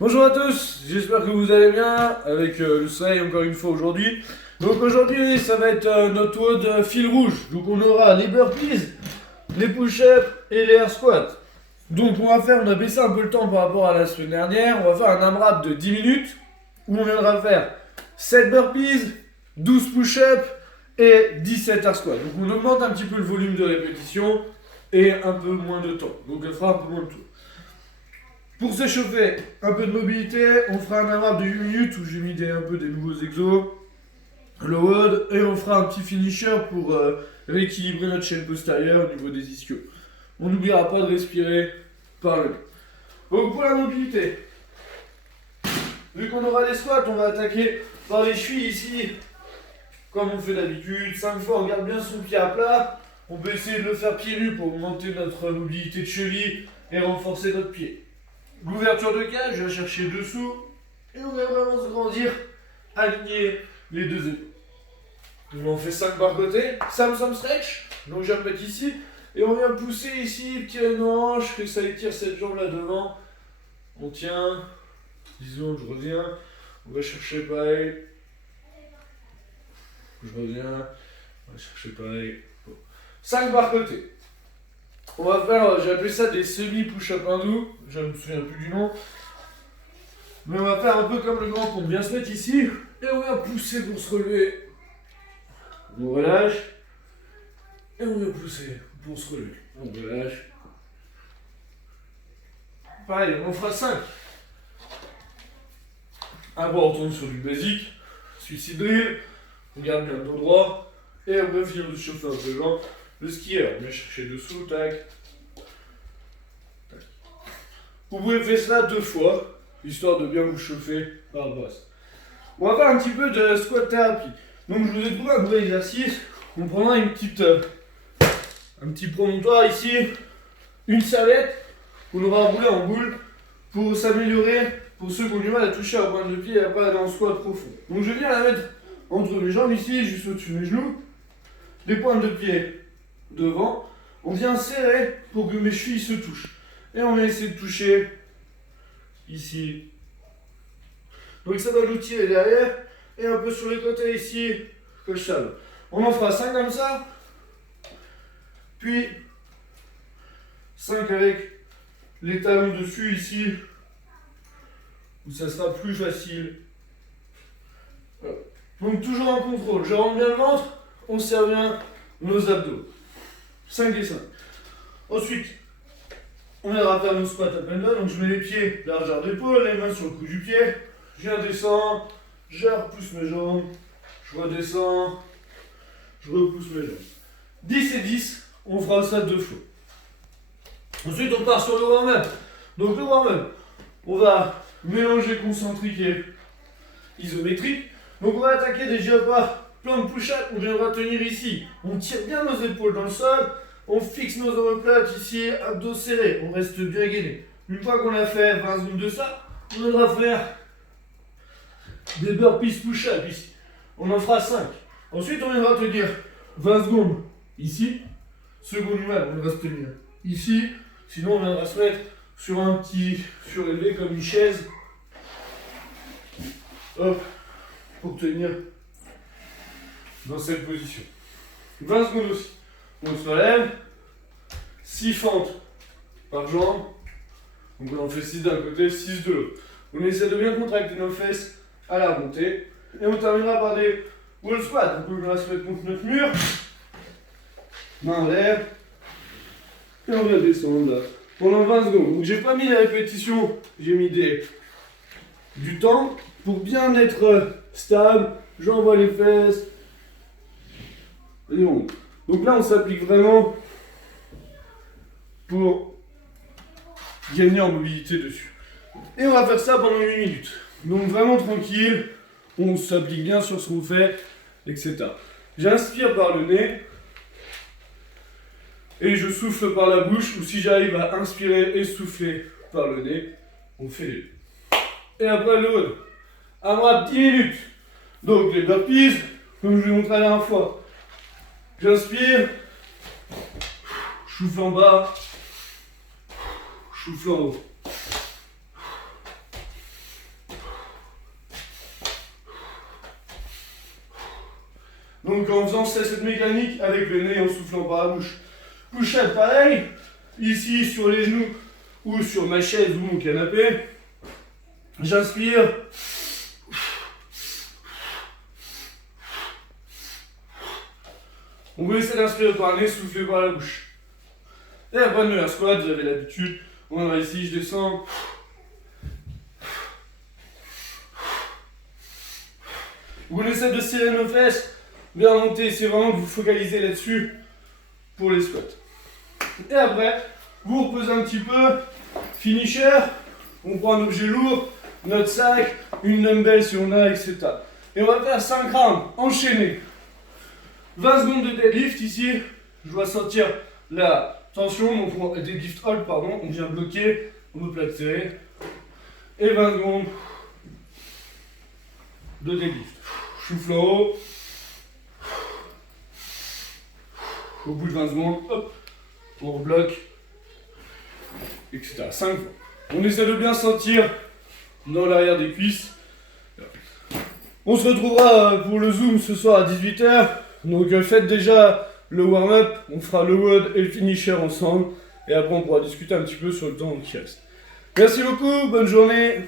Bonjour à tous, j'espère que vous allez bien avec le soleil encore une fois aujourd'hui. Donc aujourd'hui ça va être notre WOD fil rouge. Donc on aura les burpees, les push-ups et les air squats. Donc on a baissé un peu le temps par rapport à la semaine dernière. On va faire un AMRAP de 10 minutes où on viendra faire 7 burpees, 12 push-ups et 17 air squats. Donc on augmente un petit peu le volume de répétition et un peu moins de temps. Donc on fera un peu moins de tours. Pour s'échauffer, un peu de mobilité, on fera un AMRAP de 8 minutes où j'ai mis un peu des nouveaux exos, le WOD, et on fera un petit finisher pour rééquilibrer notre chaîne postérieure au niveau des ischios. On n'oubliera pas de respirer par le nez. Donc pour la mobilité, vu qu'on aura des squats, on va attaquer par les chevilles ici, comme on fait d'habitude. 5 fois, on garde bien son pied à plat. On peut essayer de le faire pieds nus pour augmenter notre mobilité de cheville et renforcer notre pied. L'ouverture de cage, je vais chercher dessous et on va vraiment se grandir, aligner les deux épaules. On en fait 5 par côté, Sam stretch, donc je vais me mettre ici et on vient pousser ici, tirer nos hanches, que ça étire cette jambe là devant. On tient, 10 secondes, je reviens, on va chercher pareil, je reviens, on va chercher pareil. Bon. 5 par côté. On va faire, j'ai appelé ça des semi-push-up hindous, je ne me souviens plus du nom. Mais on va faire un peu comme le grand pont. On vient se mettre ici et on vient pousser pour se relever. On relâche et on vient pousser pour se relever. On relâche. Pareil, on en fera 5. Après on retourne sur du basique, suicide drill, on garde bien le dos droit et on va finir de chauffer un peu les jambes. Le skieur, on vient chercher dessous, tac. Tac. Vous pouvez faire cela 2 fois, histoire de bien vous chauffer par la base. On va faire un petit peu de squat thérapie. Donc je vous ai trouvé un nouvel exercice. On prendra un petit promontoire ici, une serviette qu'on aura roulé en boule pour s'améliorer, pour ceux qui ont du mal à toucher à la pointe de pied et après aller en squat profond. Donc je viens la mettre entre mes jambes ici, juste au-dessus de mes genoux, les pointes de pied devant. On vient serrer pour que mes chevilles se touchent. Et on va essayer de toucher ici. Donc ça va nous tirer derrière et un peu sur les côtés ici, que je salve. On en fera 5 comme ça, puis 5 avec les talons dessus ici, où ça sera plus facile. Voilà. Donc toujours en contrôle, je rentre bien le ventre, on serre bien nos abdos. 5 et 5. Ensuite, on viendra faire nos squats up and down, donc je mets les pieds largeur d'épaule, les mains sur le cou du pied. Je viens descendre, je repousse mes jambes, je redescends, je repousse mes jambes. 10 et 10, on fera ça 2 fois. Ensuite, on part sur le warm-up. Donc, le warm-up, on va mélanger concentrique et isométrique. Donc, on va attaquer déjà par plan de push-up. On viendra tenir ici. On tire bien nos épaules dans le sol. On fixe nos omoplates ici, abdos serrés. On reste bien gainé. Une fois qu'on a fait 20 secondes de ça, on viendra faire des burpees push-up ici. On en fera 5. Ensuite, on viendra tenir 20 secondes ici. Seconde du mal, on viendra se tenir ici. Sinon, on viendra se mettre sur un petit surélevé comme une chaise. Hop, pour tenir dans cette position. 20 secondes aussi. On se relève. 6 fentes par jambe. Donc on en fait 6 d'un côté, 6 de l'autre. On essaie de bien contracter nos fesses à la montée. Et on terminera par des wall squats. Donc on va se mettre contre notre mur. Main en l'air. Et on va descendre là, pendant 20 secondes. Donc j'ai pas mis la répétition, j'ai mis du temps pour bien être stable. J'envoie les fesses. Et on. Donc là on s'applique vraiment pour gagner en mobilité dessus. Et on va faire ça pendant 8 minutes. Donc vraiment tranquille, on s'applique bien sur ce qu'on fait, etc. J'inspire par le nez. Et je souffle par la bouche, ou si j'arrive à inspirer et souffler par le nez, on fait les deux. Et après le WOD. AMRAP 10 minutes. Donc les burpees, comme je vous l'ai montré la dernière fois. J'inspire, souffle en bas, souffle en haut. Donc en faisant cette mécanique avec le nez en soufflant par la bouche. Push-up pareil, ici sur les genoux ou sur ma chaise ou mon canapé. J'inspire. On va essayer d'inspirer par le nez, souffler par la bouche. Et après, un squat, vous avez l'habitude. On va ici, je descends. On essaie de serrer nos fesses, bien monter. C'est vraiment que vous focalisez là-dessus pour les squats. Et après, vous reposez un petit peu. Finisher. On prend un objet lourd, notre sac, une dumbbell si on a, etc. Et on va faire 5 rounds enchaînés. 20 secondes de deadlift ici. Je dois sentir la tension, donc on, deadlift hold, pardon. On vient bloquer, on me serré. Et 20 secondes de deadlift. Souffle en haut. Au bout de 20 secondes, hop, on rebloque, etc. 5 fois. On essaie de bien sentir dans l'arrière des cuisses. On se retrouvera pour le Zoom ce soir à 18 h. Donc faites déjà le warm-up, on fera le WOD et le finisher ensemble. Et après on pourra discuter un petit peu sur le temps qui reste. Merci beaucoup, bonne journée.